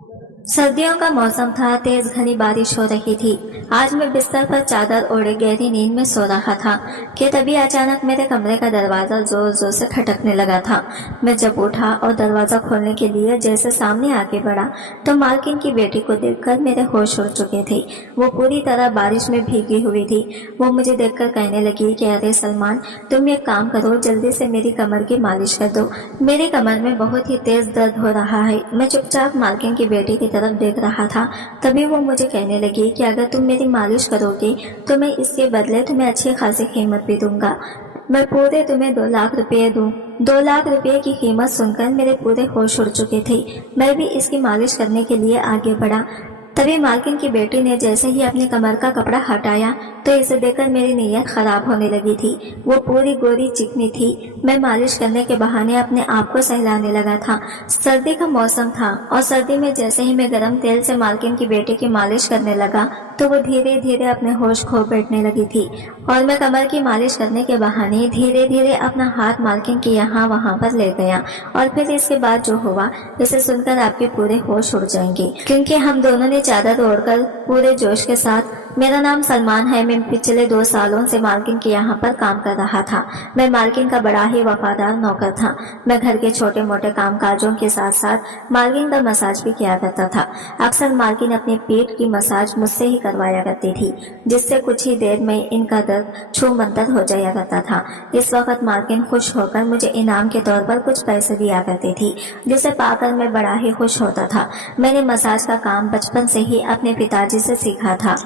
सर्दियों का मौसम था। तेज घनी बारिश हो रही थी। आज मैं बिस्तर पर चादर ओढ़े गहरी नींद में सो रहा था कि तभी अचानक मेरे कमरे का दरवाजा जोर जोर से खटकने लगा था। मैं जब उठा और दरवाजा खोलने के लिए जैसे सामने आगे बढ़ा तो मालकिन की बेटी को देखकर मेरे होश उड़ चुके थे। वो पूरी तरह बारिश में भीगी हुई थी। वो मुझे देखकर कहने लगी कि अरे सलमान, तुम एक काम करो, जल्दी से मेरी कमर की मालिश कर दो। मेरी कमर में बहुत ही तेज दर्द हो रहा है। मैं चुपचाप मालकिन की बेटी की तरफ देख रहा था। तभी वो मुझे कहने लगी कि अगर तुम मेरी मालिश करोगे तो मैं इसके बदले तुम्हें अच्छी खासी कीमत भी दूंगा। मैं पूरे तुम्हें 2 लाख रुपये दूं। 2 लाख रुपये की कीमत सुनकर मेरे पूरे होश उड़ चुके थे। मैं भी इसकी मालिश करने के लिए आगे बढ़ा। तभी मालकिन की बेटी ने जैसे ही अपनी कमर का कपड़ा हटाया तो इसे देखकर मेरी नीयत खराब होने लगी थी। वो पूरी गोरी चिकनी थी। मैं मालिश करने के बहाने अपने आप को सहलाने लगा था। सर्दी का मौसम था और सर्दी में जैसे ही मैं गर्म तेल से मालकिन की बेटी की मालिश करने लगा तो वो धीरे धीरे अपने होश खो बैठने लगी थी और मैं कमर की मालिश करने के बहाने धीरे धीरे अपना हाथ मालकिन के यहाँ वहाँ पर ले गया। और फिर इसके बाद जो हुआ इसे सुनकर आपके पूरे होश उड़ जाएंगे, क्योंकि हम दोनों ने चादर ओढ़कर पूरे जोश के साथ। मेरा नाम सलमान है। मैं पिछले 2 सालों से मालकिन के यहाँ पर काम कर रहा था। मैं मालकिन का बड़ा ही वफादार नौकर था। मैं घर के छोटे मोटे काम काजों के साथ साथ मालकिन का मसाज भी किया करता था। अक्सर मालकिन अपनी पीठ की मसाज मुझसे ही करवाया करती थी, जिससे कुछ ही देर में इनका दर्द छूमंतर हो जाया करता था। इस वक्त मालकिन खुश होकर मुझे इनाम के तौर पर कुछ पैसे दिया करती थी, जिसे पाकर मैं बड़ा ही खुश होता था। मैंने मसाज का काम बचपन से ही अपने पिताजी से सीखा था।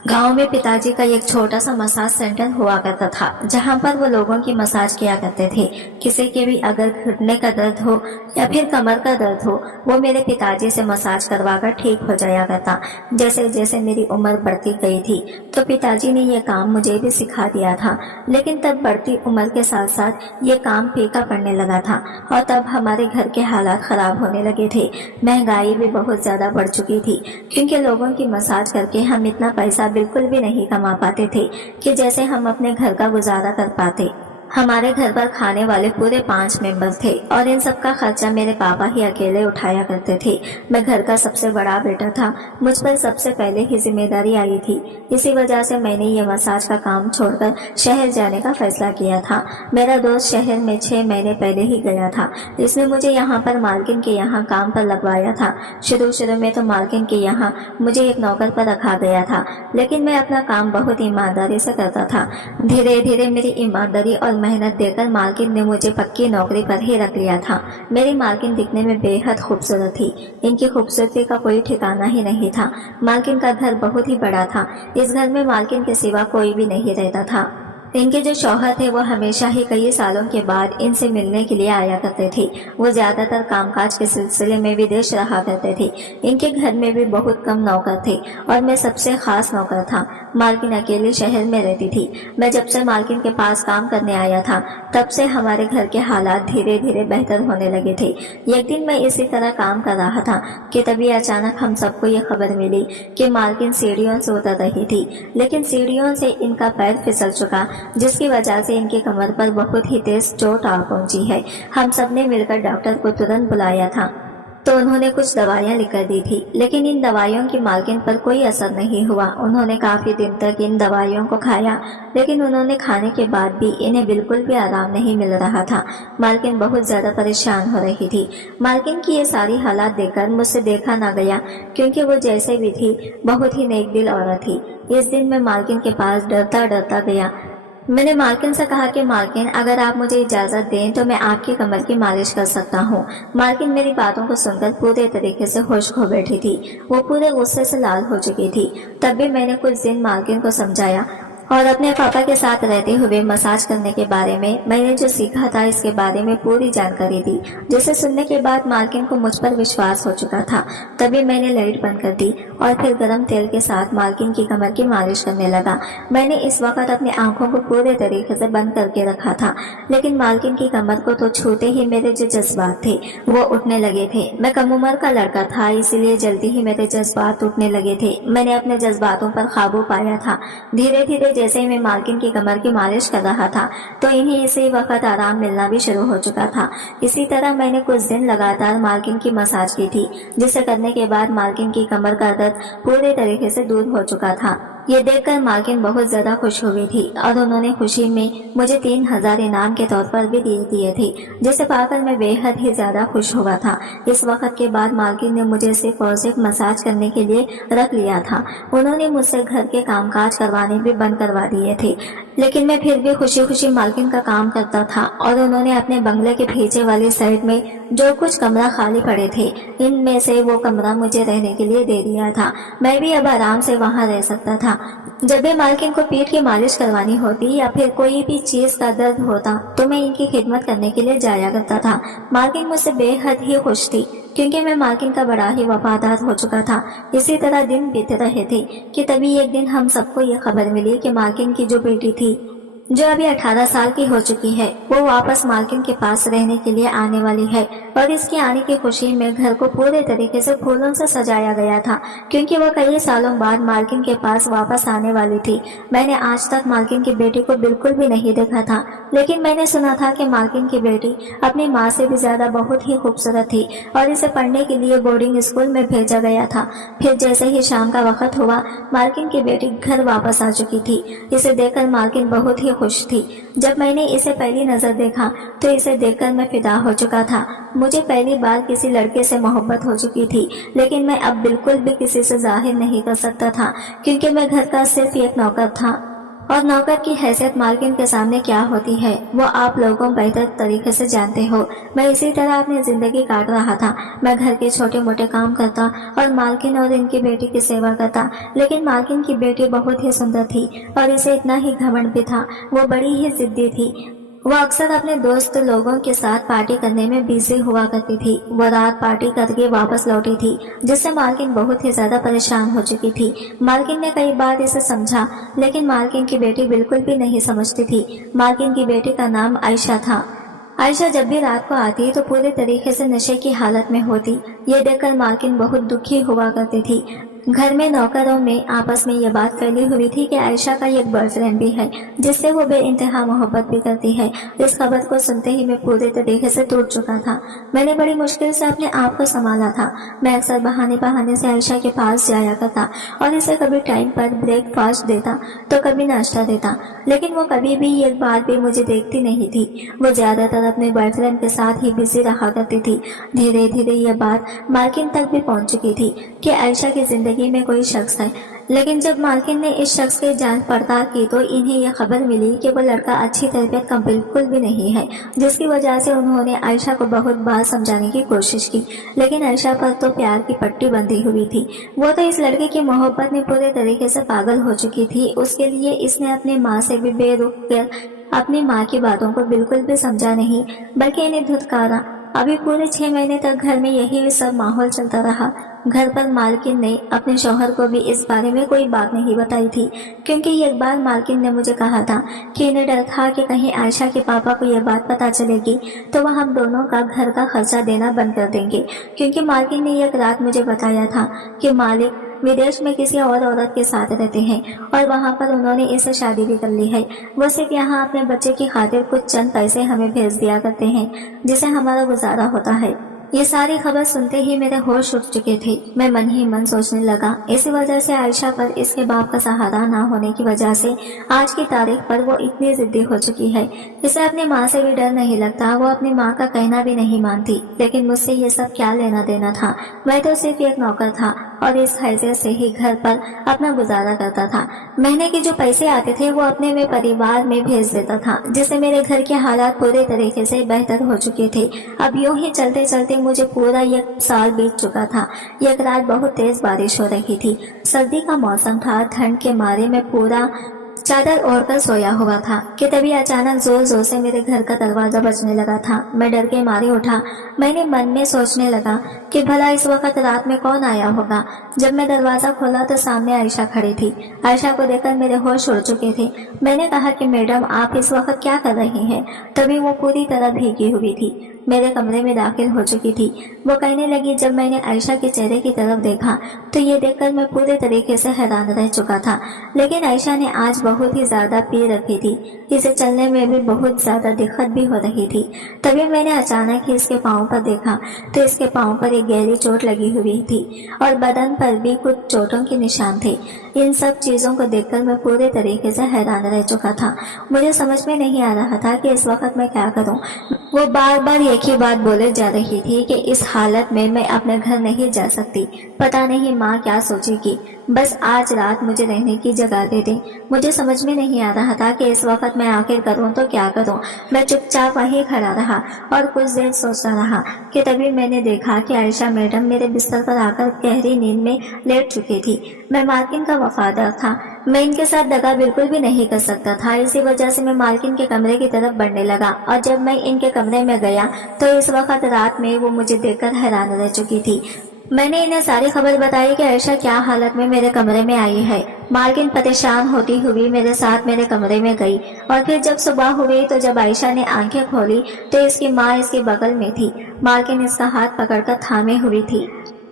गांव में पिताजी का एक छोटा सा मसाज सेंटर हुआ करता था, जहां पर वो लोगों की मसाज किया करते थे। किसी के भी अगर घुटने का दर्द हो या फिर कमर का दर्द हो, वो मेरे पिताजी से मसाज करवाकर ठीक हो जाया करता। जैसे जैसे मेरी उम्र बढ़ती गई थी तो पिताजी ने ये काम मुझे भी सिखा दिया था, लेकिन तब बढ़ती उम्र के साथ साथ ये काम फीका पड़ने लगा था और तब हमारे घर के हालात खराब होने लगे थे। महंगाई भी बहुत ज्यादा बढ़ चुकी थी, क्योंकि लोगों की मसाज करके हम इतना पैसा बिल्कुल भी नहीं कमा पाते थे कि जैसे हम अपने घर का गुजारा कर पाते। हमारे घर पर खाने वाले पूरे 5 मेंबर थे और इन सब का खर्चा मेरे पापा ही अकेले उठाया करते थे। मैं घर का सबसे बड़ा बेटा था। मुझ पर सबसे पहले ही जिम्मेदारी आई थी। इसी वजह से मैंने ये मसाज का काम छोड़कर शहर जाने का फैसला किया था। मेरा दोस्त शहर में 6 महीने पहले ही गया था। इसने मुझे यहाँ पर मालकिन के यहाँ काम पर लगवाया था। शुरू में तो मालकिन के यहाँ मुझे एक नौकर पर रखा गया था, लेकिन मैं अपना काम बहुत ईमानदारी से करता था। धीरे धीरे मेरी ईमानदारी और मेहनत देकर मालकिन ने मुझे पक्की नौकरी पर ही रख लिया था। मेरी मालकिन दिखने में बेहद खूबसूरत थी। इनकी खूबसूरती का कोई ठिकाना ही नहीं था। मालकिन का घर बहुत ही बड़ा था। इस घर में मालकिन के सिवा कोई भी नहीं रहता था। इनके जो शौहर थे वो हमेशा ही कई सालों के बाद इनसे मिलने के लिए आया करते थे। वो ज्यादातर कामकाज के सिलसिले में विदेश रहा करते थे। इनके घर में भी बहुत कम नौकर थे और मैं सबसे खास नौकर था। मालकिन अकेली शहर में रहती थी। मैं जब से मालकिन के पास काम करने आया था तब से हमारे घर के हालात धीरे धीरे बेहतर होने लगे थे। एक दिन मैं इसी तरह काम कर रहा था कि तभी अचानक हम सबको ये खबर मिली कि मालकिन सीढ़ियों से उतर रही थी, लेकिन सीढ़ियों से इनका पैर फिसल चुका, जिसकी वजह से इनकी कमर पर बहुत ही तेज चोट आ पहुंची है। हम सब ने मिलकर डॉक्टर को तुरंत बुलाया था तो उन्होंने कुछ दवाइयां लिखकर दी थी, लेकिन इन दवाइयों की मालकिन पर कोई असर नहीं हुआ। उन्होंने काफी दिन तक इन दवाइयों को खाया, लेकिन उन्होंने खाने के बाद भी इन्हें बिल्कुल भी आराम नहीं मिल रहा था। मालकिन बहुत ज्यादा परेशान हो रही थी। मालकिन की ये सारी हालात देखकर मुझसे देखा ना गया, क्योंकि वो जैसे भी थी बहुत ही नेक दिल औरत थी। इस दिन मैं मालकिन के पास डरता डरता गया। मैंने मालकिन से कहा कि मालकिन, अगर आप मुझे इजाजत दें तो मैं आपकी कमर की मालिश कर सकता हूँ। मालकिन मेरी बातों को सुनकर पूरे तरीके से होश खो बैठी थी। वो पूरे गुस्से से लाल हो चुकी थी। तब भी मैंने कुछ दिन मालकिन को समझाया और अपने पापा के साथ रहते हुए मसाज करने के बारे में मैंने जो सीखा था इसके बारे में पूरी जानकारी दी, जिसे सुनने के बाद मालकिन को मुझ पर विश्वास हो चुका था। तभी मैंने लाइट बंद कर दी और फिर गर्म तेल के साथ मालकिन की कमर की मालिश करने लगा। मैंने इस वक्त अपनी आंखों को पूरे तरीके से बंद करके रखा था, लेकिन मालकिन की कमर को तो छूते ही मेरे जो जज्बात थे वो उठने लगे थे। मैं कम उम्र का लड़का था, इसीलिए जल्दी ही मेरे जज्बात उठने लगे थे। मैंने अपने जज्बातों पर काबू पाया था। धीरे धीरे जैसे ही मैं मालकिन की कमर की मालिश कर रहा था तो इन्हें इसी वक्त आराम मिलना भी शुरू हो चुका था। इसी तरह मैंने कुछ दिन लगातार मालकिन की मसाज की थी, जिसे करने के बाद मालकिन की कमर का दर्द पूरे तरीके से दूर हो चुका था। ये देखकर मालकिन बहुत ज्यादा खुश हुई थी और उन्होंने खुशी में मुझे 3000 इनाम के तौर पर भी दिए थे, जिसे पाकर मैं बेहद ही ज्यादा खुश हुआ था। इस वक्त के बाद मालकिन ने मुझे सिर्फ और सिर्फ मसाज करने के लिए रख लिया था। उन्होंने मुझसे घर के कामकाज करवाने भी बंद करवा दिए थे, लेकिन मैं फिर भी खुशी खुशी मालकिन का काम करता था। और उन्होंने अपने बंगले के पीछे वाली साइड में जो कुछ कमरा खाली पड़े थे, इनमें से वो कमरा मुझे रहने के लिए दे दिया था। मैं भी अब आराम से वहाँ रह सकता था। जब भी मालकिन को पीठ की मालिश करवानी होती या फिर कोई भी चीज का दर्द होता तो मैं इनकी खिदमत करने के लिए जाया करता था। मालकिन मुझसे बेहद ही खुश थी क्योंकि मैं मालकिन का बड़ा ही वफादार हो चुका था। इसी तरह दिन बीत रहे थे कि तभी एक दिन हम सबको ये खबर मिली कि मालकिन की जो बेटी थी, जो अभी 18 साल की हो चुकी है, वो वापस मालकिन के पास रहने के लिए आने वाली है। और इसके आने की खुशी में घर को पूरे तरीके से फूलों से सजाया गया था क्योंकि वो कई सालों बाद मालकिन के पास वापस आने वाली थी। मैंने आज तक मालकिन की बेटी को बिल्कुल भी नहीं देखा था, लेकिन मैंने सुना था कि मालकिन की बेटी अपनी माँ से भी ज्यादा बहुत ही खूबसूरत थी और इसे पढ़ने के लिए बोर्डिंग स्कूल में भेजा गया था। फिर जैसे ही शाम का वक्त हुआ, मालकिन की बेटी घर वापस आ चुकी थी। इसे देखकर मालकिन बहुत ही खुश थी। जब मैंने इसे पहली नजर देखा तो इसे देखकर मैं फिदा हो चुका था। मुझे पहली बार किसी लड़के से मोहब्बत हो चुकी थी, लेकिन मैं अब बिल्कुल भी किसी से जाहिर नहीं कर सकता था क्योंकि मैं घर का सिर्फ एक नौकर था और नौकर की हैसियत मालकिन के सामने क्या होती है वो आप लोगों बेहतर तरीके से जानते हो। मैं इसी तरह अपनी जिंदगी काट रहा था। मैं घर के छोटे मोटे काम करता और मालकिन और इनकी बेटी की सेवा करता, लेकिन मालकिन की बेटी बहुत ही सुंदर थी और इसे इतना ही घमंड भी था। वो बड़ी ही जिद्दी थी। वो अक्सर अपने दोस्त लोगों के साथ पार्टी करने में बिजी हुआ करती थी। वो रात पार्टी करके वापस लौटी थी, जिससे मालकिन बहुत ही ज्यादा परेशान हो चुकी थी। मालकिन ने कई बार इसे समझा, लेकिन मालकिन की बेटी बिल्कुल भी नहीं समझती थी। मालकिन की बेटी का नाम आयशा था। आयशा जब भी रात को आती तो पूरे तरीके से नशे की हालत में होती। ये देखकर मालकिन बहुत दुखी हुआ करती थी। घर में नौकरों में आपस में ये बात फैली हुई थी कि आयशा का एक बॉयफ्रेंड भी है, जिससे वो बेइंतहा मोहब्बत भी करती है। इस खबर को सुनते ही मैं पूरे तरीके से टूट चुका था। मैंने बड़ी मुश्किल से अपने आप को संभाला था। मैं अक्सर बहाने बहाने से आयशा के पास जाया करता और इसे कभी टाइम पर ब्रेकफास्ट देता तो कभी नाश्ता देता, लेकिन वो कभी भी एक बार भी मुझे देखती नहीं थी। वो ज्यादातर अपने बॉयफ्रेंड के साथ ही बिजी रहा करती थी। धीरे धीरे ये बात मालकिन तक भी पहुंच चुकी थी कि आयशा की जिंदगी में कोई शख्स है। लेकिन जब मालकिन ने इस शख्स की जांच पड़ताल की तो इन्हें यह खबर मिली कि वो लड़का अच्छी तरबियत का बिल्कुल भी नहीं है, जिसकी वजह से उन्होंने आयशा को बहुत बार समझाने की कोशिश की, लेकिन आयशा पर तो प्यार की पट्टी बंधी हुई थी। वो तो इस लड़के की मोहब्बत में पूरे तरीके से पागल हो चुकी थी। उसके लिए इसने अपनी माँ से भी बेरुख कर अपनी माँ की बातों को बिल्कुल भी समझा नहीं, बल्कि इन्हें धुतकारा। अभी पूरे 6 महीने तक घर में यही सब माहौल चलता रहा। घर पर मालकिन ने अपने शौहर को भी इस बारे में कोई बात नहीं बताई थी, क्योंकि एक बार मालकिन ने मुझे कहा था कि इन्हें डर था कि कहीं आयशा के पापा को यह बात पता चलेगी तो वह हम दोनों का घर का खर्चा देना बंद कर देंगे। क्योंकि मालकिन ने एक रात मुझे बताया था कि मालिक विदेश में किसी और औरत के साथ रहते हैं और वहाँ पर उन्होंने इससे शादी भी कर ली है। वो सिर्फ यहाँ अपने बच्चे की खातिर कुछ चंद पैसे हमें भेज दिया करते हैं, जिसे हमारा गुजारा होता है। ये सारी खबर सुनते ही मेरे होश उठ चुके थे। मैं मन ही मन सोचने लगा, इसी वजह से आयशा पर इसके बाप का सहारा ना होने की वजह से आज की तारीख पर वो इतनी जिद्दी हो चुकी है। इसे अपनी माँ से भी डर नहीं लगता। वो अपनी माँ का कहना भी नहीं मानती, लेकिन मुझसे ये सब क्या लेना देना था। मैं तो सिर्फ एक नौकर था और इस हैसियत से ही घर पर अपना गुजारा करता था। महीने के जो पैसे आते थे वो अपने में परिवार में भेज देता था, जिससे मेरे घर के हालात पूरे तरीके से बेहतर हो चुके थे। अब यूं ही चलते चलते मुझे पूरा 1 साल बीत चुका था। एक रात बहुत तेज बारिश हो रही थी। सर्दी का मौसम था। ठंड के मारे मैं पूरा चादर ओढ़कर सोया हुआ था कि तभी अचानक जोर जोर से मेरे घर का दरवाजा बजने लगा था। मैं डर के मारे उठा। मैंने मन में सोचने लगा कि भला इस वक्त रात में कौन आया होगा। जब मैं दरवाजा खोला तो सामने आयशा खड़ी थी। आयशा को देखकर मेरे होश उड़ चुके थे। मैंने कहा कि मैडम, आप इस वक्त क्या कर रही हैं? तभी वो पूरी तरह भीगी हुई थी। मेरे कमरे में दाखिल हो चुकी थी। वो कहने लगी, जब मैंने आयशा के चेहरे की तरफ देखा तो ये देखकर मैं पूरे तरीके से हैरान रह चुका था। लेकिन आयशा ने आज बहुत ही ज्यादा पी रखी थी, इसे चलने में भी बहुत ज्यादा दिक्कत भी हो रही थी। तभी मैंने अचानक ही इसके पाँव पर देखा तो इसके पाँव पर एक गहरी चोट लगी हुई थी और बदन पर भी कुछ चोटों के निशान थे। इन सब चीजों को देखकर मैं पूरे तरीके से हैरान रह चुका था। मुझे समझ में नहीं आ रहा था कि इस वक्त मैं क्या करूं। वो बार बार एक ही बात बोले जा रही थी कि इस हालत में मैं अपने घर नहीं जा सकती। पता नहीं माँ क्या सोचेगी, बस आज रात मुझे रहने की जगह दे दे। मुझे समझ में नहीं आ रहा था कि इस वक्त मैं आखिर करूं तो क्या करूं। मैं चुपचाप वहीं खड़ा रहा और कुछ देर सोचता रहा कि तभी मैंने देखा कि आयशा मैडम मेरे बिस्तर पर आकर गहरी नींद में लेट चुकी थी। मैं मालकिन का वफादार था, मैं इनके साथ दगा बिल्कुल भी नहीं कर सकता था। इसी वजह से मैं मालकिन के कमरे की तरफ बढ़ने लगा और जब मैं इनके कमरे में गया तो इस वक्त रात में वो मुझे देखकर हैरान रह चुकी थी। मैंने इन्हें सारी खबर बताई कि आयशा क्या हालत में मेरे कमरे में आई है। मालकिन परेशान होती हुई मेरे साथ मेरे कमरे में गई और फिर जब सुबह हुई तो जब आयशा ने आंखें खोली तो इसकी माँ इसके बगल में थी। मालकिन इसका हाथ पकड़कर थामे हुई थी।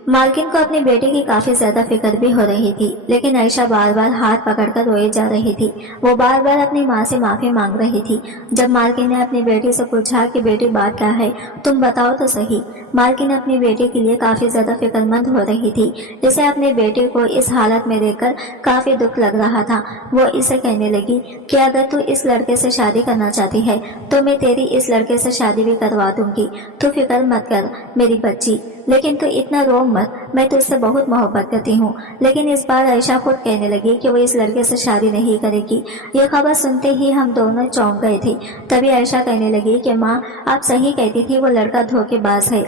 मालकिन को अपनी बेटी की काफी ज्यादा फिक्र भी हो रही थी, लेकिन आयशा बार बार हाथ पकड़कर रोए जा रही थी। वो बार बार अपनी माँ से माफी मांग रही थी। जब मालकिन ने अपनी बेटी से पूछा कि बेटी बात क्या है, तुम बताओ तो सही। मालकिन अपनी बेटी के लिए काफी ज्यादा फिक्रमंद हो रही थी। इसे अपनी बेटी को इस हालत में देखकर काफी दुख लग रहा था। वो इसे कहने लगी कि अगर तू इस लड़के से शादी करना चाहती है तो मैं तेरी इस लड़के से शादी भी करवा दूंगी। तू फिक्र मत कर मेरी बच्ची, लेकिन तू इतना रो मत, मैं तुझसे बहुत मोहब्बत करती हूँ। लेकिन इस बार आयशा खुद कहने लगी कि वो इस लड़के से शादी नहीं करेगी। ये खबर सुनते ही हम दोनों चौंक गए थे। तभी आयशा कहने लगी कि माँ आप सही कहती थी, वो लड़का धोखेबाज है,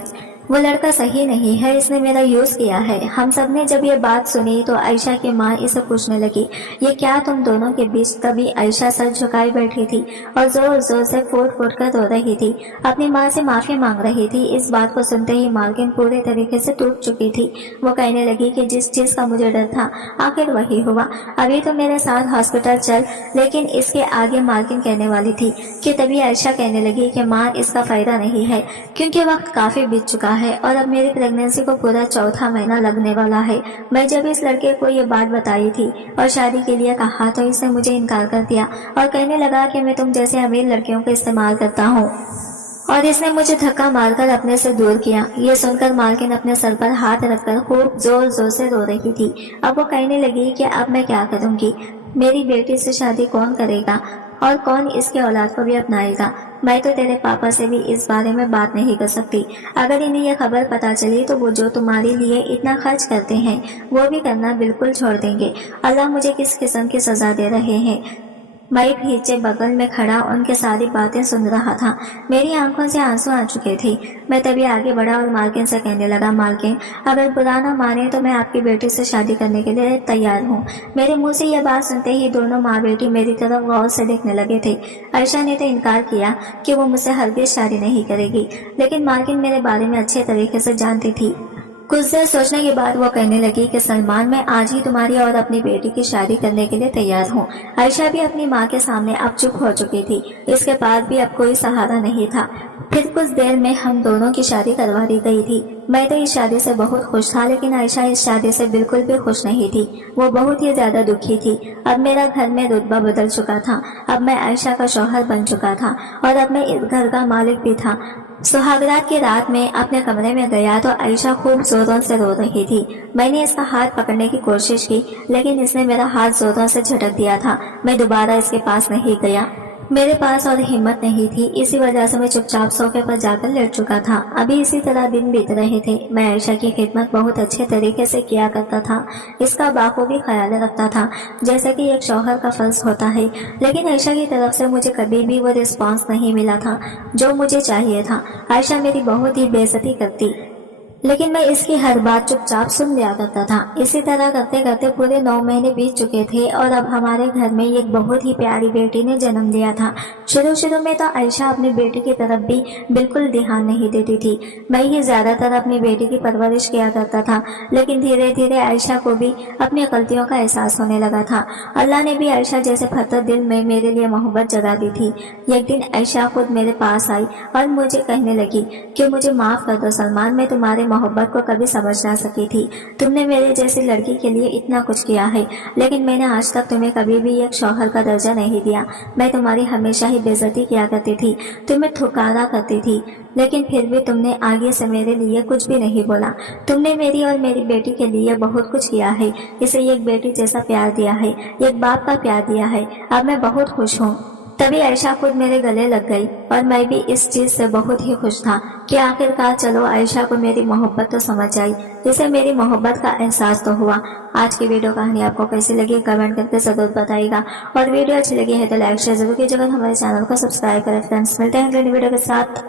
वो लड़का सही नहीं है, इसने मेरा यूज किया है। हम सब ने जब ये बात सुनी तो आयशा की माँ इसे पूछने लगी, ये क्या तुम दोनों के बीच? तभी आयशा सर झुकाई बैठी थी और जोर जोर से फूट फूट कर रो रही थी, अपनी माँ से माफी मांग रही थी। इस बात को सुनते ही मालकिन पूरे तरीके से टूट चुकी थी। वो कहने लगी कि जिस चीज का मुझे डर था आखिर वही हुआ, अभी तो मेरे साथ हॉस्पिटल चल। लेकिन इसके आगे मालकिन कहने वाली थी कि तभी आयशा कहने लगी कि माँ इसका फायदा नहीं है, क्योंकि वक्त काफी बीत चुका है और अब मेरी प्रेगनेंसी को पूरा चौथा महीना लगने वाला है। मैं जब इस लड़के को ये बात बताई थी और शादी के लिए कहा तो इसने मुझे इनकार कर दिया और कहने लगा कि मैं तुम जैसे अमीर लड़कियों को इस्तेमाल करता हूँ और इसने मुझे धक्का मारकर अपने से दूर किया। ये सुनकर मालकिन अपने सर पर हाथ रखकर खूब जोर जोर से रो रही थी। अब वो कहने लगी कि अब मैं क्या करूँगी, मेरी बेटी से शादी कौन करेगा और कौन इसके औलाद को भी अपनाएगा। मैं तो तेरे पापा से भी इस बारे में बात नहीं कर सकती। अगर इन्हें यह खबर पता चली तो वो जो तुम्हारे लिए इतना खर्च करते हैं वो भी करना बिल्कुल छोड़ देंगे। अल्लाह मुझे किस किस्म की सजा दे रहे हैं। मैं पीछे बगल में खड़ा उनके सारी बातें सुन रहा था। मेरी आंखों से आंसू आ चुके थे। मैं तभी आगे बढ़ा और मालकिन से कहने लगा, मालकिन अगर बुरा ना माने तो मैं आपकी बेटी से शादी करने के लिए तैयार हूँ। मेरे मुंह से यह बात सुनते ही दोनों माँ बेटी मेरी तरफ गौर से देखने लगे थे। आयशा ने तो इनकार किया कि वो मुझसे हरगिज शादी नहीं करेगी, लेकिन मालकिन मेरे बारे में अच्छे तरीके से जानती थी। कुछ देर सोचने के बाद वो कहने लगी कि सलमान मैं आज ही तुम्हारी और अपनी बेटी की शादी करने के लिए तैयार हूँ। आयशा भी अपनी माँ के सामने अब चुप हो चुकी थी। इसके बाद भी अब कोई सहारा नहीं था। फिर कुछ देर में हम दोनों की शादी करवा दी गई थी। मैं तो इस शादी से बहुत खुश था, लेकिन आयशा इस शादी से बिल्कुल भी खुश नहीं थी। वो बहुत ही ज्यादा दुखी थी। अब मेरा घर में रुतबा बदल चुका था। अब मैं आयशा का शौहर बन चुका था और अब मैं इस घर का मालिक भी था। सुहागरात की रात में अपने कमरे में गया तो आयशा खूब जोरों से रो रही थी। मैंने इसका हाथ पकड़ने की कोशिश की, लेकिन इसने मेरा हाथ जोरों से झटक दिया था। मैं दोबारा इसके पास नहीं गया। मेरे पास और हिम्मत नहीं थी। इसी वजह से मैं चुपचाप सोफे पर जाकर लेट चुका था। अभी इसी तरह दिन बीत रहे थे। मैं आयशा की खिदमत बहुत अच्छे तरीके से किया करता था। इसका बाखूबी ख्याल रखता था, जैसे कि एक शौहर का फर्ज होता है। लेकिन आयशा की तरफ से मुझे कभी भी वो रिस्पॉन्स नहीं मिला था जो मुझे चाहिए था। आयशा मेरी बहुत ही बेइज्जती करती। लेकिन मैं इसकी हर बात चुपचाप सुन लिया करता था। इसी तरह करते करते पूरे 9 महीने बीत चुके थे और अब हमारे घर में एक बहुत ही प्यारी बेटी ने जन्म लिया था। शुरू शुरू में तो आयशा अपनी बेटी की तरफ भी बिल्कुल ध्यान नहीं देती थी। मैं ही ज्यादातर अपनी बेटी की परवरिश किया करता था, लेकिन धीरे धीरे आयशा को भी अपनी गलतियों का एहसास होने लगा था। अल्लाह ने भी आयशा जैसे फतर दिल में मेरे लिए मोहब्बत जगा दी थी। एक दिन आयशा खुद मेरे पास आई और मुझे कहने लगी कि मुझे माफ कर दो सलमान, मैं तुम्हारे मोहब्बत को कभी समझ ना सकी थी। तुमने मेरे जैसी लड़की के लिए इतना कुछ किया है, लेकिन मैंने आज तक तुम्हें कभी भी एक शौहर का दर्जा नहीं दिया। मैं तुम्हारी हमेशा ही बेइज्जती किया करती थी, तुम्हें ठुकराया करती थी, लेकिन फिर भी तुमने आगे से मेरे लिए कुछ भी नहीं बोला। तुमने मेरी और मेरी बेटी के लिए बहुत कुछ किया है, इसे एक बेटी जैसा प्यार दिया है, एक बाप का प्यार दिया है। अब मैं बहुत खुश हूँ। तभी आयशा खुद मेरे गले लग गई और मैं भी इस चीज से बहुत ही खुश था कि आखिरकार चलो आयशा को मेरी मोहब्बत तो समझ आई, जिसे मेरी मोहब्बत का एहसास तो हुआ। आज की वीडियो कहानी आपको कैसी लगी कमेंट करके जरूर बताइएगा, और वीडियो अच्छी लगी है तो लाइक शेयर जरूर कीजिएगा। हमारे चैनल को सब्सक्राइब करें। फ्रेंड्स, मिलते हैं अगली वीडियो के साथ।